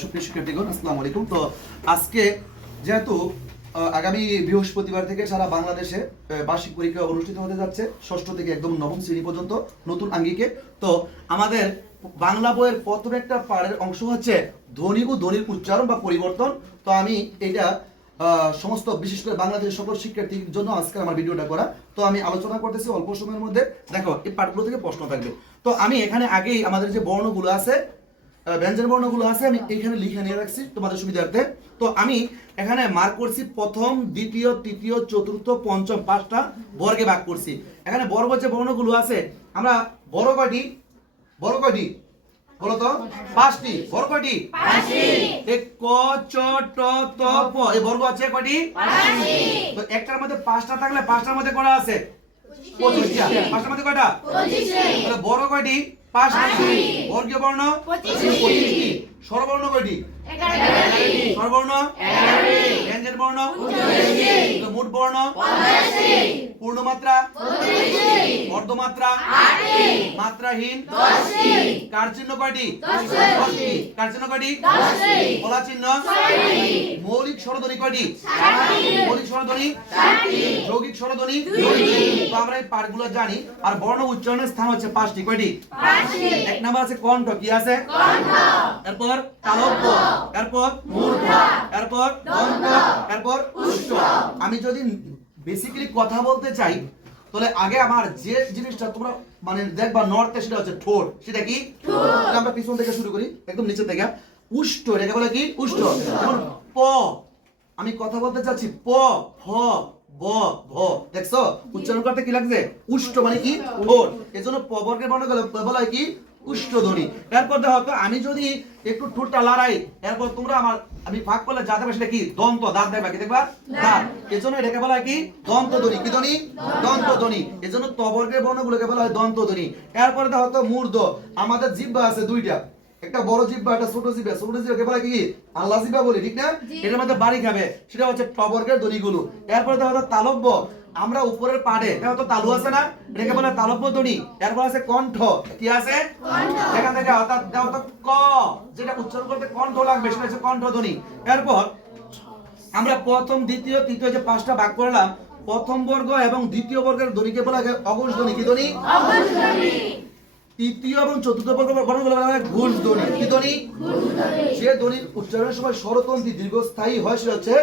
সুপ্রিয় শিক্ষার্থীগণ, আসসালামু আলাইকুম। তো আজকে যেহেতু আগামী বৃহস্পতিবার থেকে সারা বাংলাদেশে বার্ষিক পরীক্ষা অনুষ্ঠিত হতে যাচ্ছে, ষষ্ঠ থেকে একদম নবম শ্রেণী পর্যন্ত নতুন আঙ্গিকে। তো আমাদের বাংলা বইয়ের প্রথম একটা পাঠের অংশ হচ্ছে ধ্বনি ও ধ্বনির উচ্চারণ বা পরিবর্তন। তো আমি এটা সমস্ত বিশেষ করে বাংলাদেশের সকল শিক্ষার্থীর জন্য আজকে আমার ভিডিওটা করা। তো আমি আলোচনা করতেছি অল্প সময়ের মধ্যে। দেখো, এই পাঠগুলো থেকে প্রশ্ন থাকবে। তো আমি এখানে আগেই আমাদের যে বর্ণগুলো আছে, ব্যঞ্জন বর্ণগুলো আছে, আমি এইখানে লিখে নিয়ে রাখছি তোমাদের সুবিধার্থে। তো আমি এখানে মার্ক করছি প্রথম, দ্বিতীয়, তৃতীয়, চতুর্থ, পঞ্চম, পাঁচটা বর্গে ভাগ করছি। এখানে বর্গ যে বর্ণগুলো আছে, আমরা বড় কয়টি বলো তো? পাঁচটি। বড় কয়টি? ক, চ, ট, ত, প। এই বর্গ আছে কয়টি? তো একটার মধ্যে পাঁচটা থাকলে পাঁচটার মধ্যে কয়টা আছে? 25টা। পাঁচটার মধ্যে কয়টা? 25। বর্গ কয়টি? 5টি। বর্গীয় বর্ণ 25টি। স্বরবর্ণ কয়টি? 11টি। স্বরবর্ণ 11টি। ব্যঞ্জন বর্ণ 39টি। মোট বর্ণ 85টি। পূর্ণমাত্রা 32টি। অর্ধমাত্রা 8টি। মাত্রাহীন 10টি। কার চিহ্ন কয়টি? 10টি। কার চিহ্ন কয়টি? 10টি। ফলা চিহ্ন 6টি। মৌলিক স্বরধ্বনি কয়টি? 7টি। মৌলিক স্বরধ্বনি 7টি। যৌগিক স্বরধ্বনি 2টি। তো আমরা এই পাঠগুলো জানি। আর বর্ণ উচ্চারণের স্থান হচ্ছে 5টি। কয়টি? 5টি। এক নাম্বার আছে কণ্ঠ। কি আছে? কণ্ঠ। এরপর তালব্য, এরপর মূর্ধ, এরপর দন্ত, এরপর উষ্ঠ। আমি যদি বেসিক্যালি কথা বলতে চাই, তাহলে আগে আমার যে জিনিসটা তোমরা মানে দেখবা নর্থে, সেটা হচ্ছে ঠোঁট। সেটা কি? ঠোঁট। আমরা পিছন থেকে শুরু করি, একদম নিচে থেকে। উষ্ঠ, এটাকে বলে কি? উষ্ঠ। যেমন প, আমি কথা বলতে চাচ্ছি প, ফ, ব, ভ। দেখছো উচ্চারণ করতে কি লাগছে? উষ্ঠ মানে কি? ঠোঁট। এজন্য প বর্গের বর্ণ বলা হয় কি? উষ্ঠধ্বনি। এরপর দেখো তো, আমি যদি একটু ঠোঁটটা লড়াই, এরপর তোমরা আমি ভাগ করলে যা দেবে সেটা কি? দন্ত। দাঁত দেখবা, কি দেখবা? দাঁত। এজন্য এটাকে বলা হয় কি? দন্তধ্বনি। কি ধ্বনি? দন্তধ্বনি। এজন্য ত বর্গের বর্ণগুলোকে বলা হয় দন্তধ্বনি। এরপরে দেখো তো মূর্ধ। আমাদের জিহ্বা আছে দুইটা, একটা বড় জিহ্বা, একটা ছোট জিহ্বা। ছোট জিহ্বাকে বলা কি? আল্লাহ জিহ্বা বলি, ঠিক না? এটার মধ্যে বাড়ি খাবে, সেটা হচ্ছে ট বর্গের ধ্বনিগুলো। এরপরে দেখো তো তালব্য। আমরা উপরের পাড়ে দেখো তো তালু আছে না, এটাকে বলে তালব্য ধ্বনি। এরপর আছে কণ্ঠ। কি আছে? কণ্ঠ। এখান থেকে অর্থাৎ দেখো তো ক, যেটা উচ্চারণ করতে কণ্ঠ লাগবে, সেটা হচ্ছে কণ্ঠ ধ্বনি। এরপর আমরা প্রথম, দ্বিতীয়, তৃতীয় যে পাঁচটা ভাগ করলাম, প্রথম বর্গ এবং দ্বিতীয় বর্গের ধ্বনিকে বলা হয় অঘোষ ধ্বনি। কি ধ্বনি? অঘোষ ধ্বনি। তৃতীয় এবং চতুর্থ বর্ণগুলো বলা হয় ঘোষ ধ্বনি। কি ধ্বনি? যে ধ্বনির উচ্চারণের সময় স্বরতন্ত্রী দীর্ঘস্থায়ী হয় সেটা হচ্ছে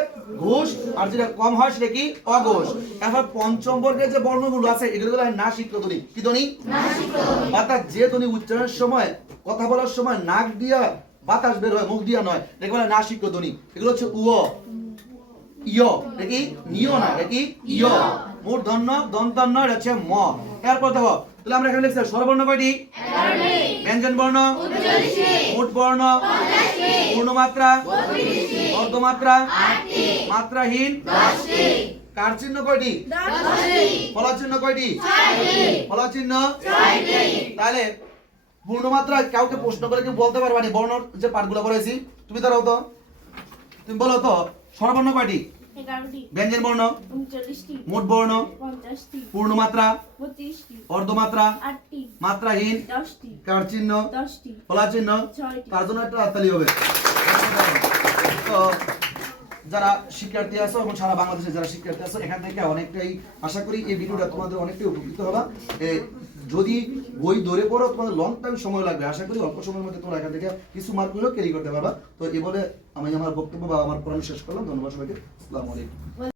ঘোষ, আর যেটা কম হয় সেটা কি? অঘোষ। এবার পঞ্চম বর্গের যে বর্ণগুলো আছে, এগুলো বলা হয় নাসিক ধ্বনি। কি ধ্বনি? অর্থাৎ যে ধ্বনি উচ্চারণের সময়, কথা বলার সময় নাক দিয়া বাতাস বের হয়, মুখ দিয়া নয়, এগুলো বলা হয় নাসিক ধ্বনি। এগুলো হচ্ছে উয়, ইয়। এটা কি? নিয় না, এটা কি? ইয়। মূর্ধন্য, দন্তন্য, এটা হচ্ছে ম। এরপর দেখো, তাহলে আমরা এখানে লিখছি স্বরবর্ণ কয়টি? 11টি। ব্যঞ্জন বর্ণ 39টি। মোট বর্ণ 50টি। পূর্ণমাত্রা 32টি। অর্ধমাত্রা 8টি। মাত্রাহীন 10টি। কার চিহ্ন কয়টি? 10টি। ফলা চিহ্ন কয়টি? 6টি। ফলা চিহ্ন 6টি। তাহলে পূর্ণমাত্রা কাউকে প্রশ্ন করে কি বলতে পারবা না? বর্ণ যে পাঠগুলো পড়াইছি, তুমি দাঁড়াও তো, তুমি বলো তো স্বরবর্ণ কয়টি? 11টি। ব্যঞ্জন বর্ণ 39টি। মোট বর্ণ 50টি। পূর্ণমাত্রা 25টি। অর্ধমাত্রা 8টি। মাত্রাহীন 10টি। কার চিহ্ন 10টি। ফলা চিহ্ন 6টি। তার জন্য একটা হাততালি হবে। তো যারা শিক্ষার্থী আছো এবং সারা বাংলাদেশে যারা শিক্ষার্থী আছো, এখান থেকে অনেকটাই আশা করি এই ভিডিওটা তোমাদের অনেকটাই উপকৃত হবে। যদি বই ধরে পড়ো, তোমাদের লং টাইম সময় লাগবে। আশা করি অল্প সময়ের মধ্যে তোমরা এখান থেকে কিছু মার্ক হলেও ক্যারি করতে পারবা। তো এই বলে আমি আমার বক্তব্য বা আমার পড়ানো শেষ করলাম। ধন্যবাদ সবাইকে। আসসালামু আলাইকুম।